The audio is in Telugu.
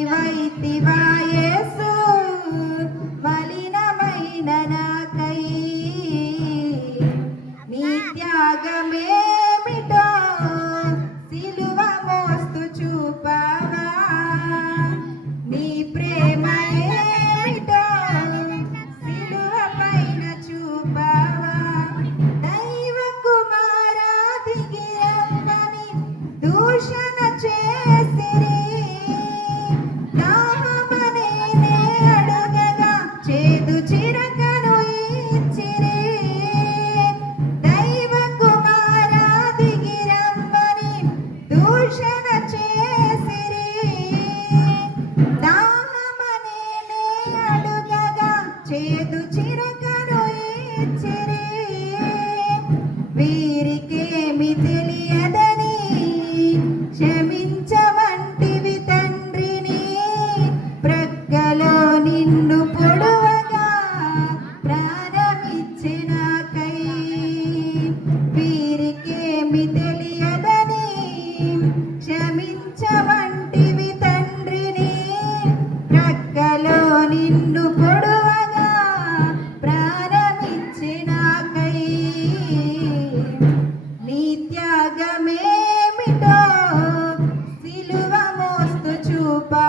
నీవైతివా యేసు మలినమైన నాకై నీ త్యాగమేమిటో సిలువ మోస్తు చూపావా నీ ప్రేమ ఏమిటో సిలువ పైన చూపావా దైవ కుమారా దిగి రమ్మని దూషణ చేసిరి దాహమనేనే అడుగగా చేదు చిరకను ఇచ్చిరి దైవ కుమారా దిగి రమ్మని దూషణ చేసిరి దాహమనేనే అడుగగా చేదు చిరకను ఇచ్చిరి వీరికేమి తెలియదని క్షమించవంటివి తండ్రిని ప్రక్కలో నిన్ను పొడవగా ప్రాణమిచ్చినాకై వీరికేమి తెలియదని క్షమించవంటివి తండ్రిని ప్రక్కలో నిన్ను పొడవగా ప్రాణమిచ్చినాకై నీ త్యాగమేమిటో సిలువ మోస్తు చూపా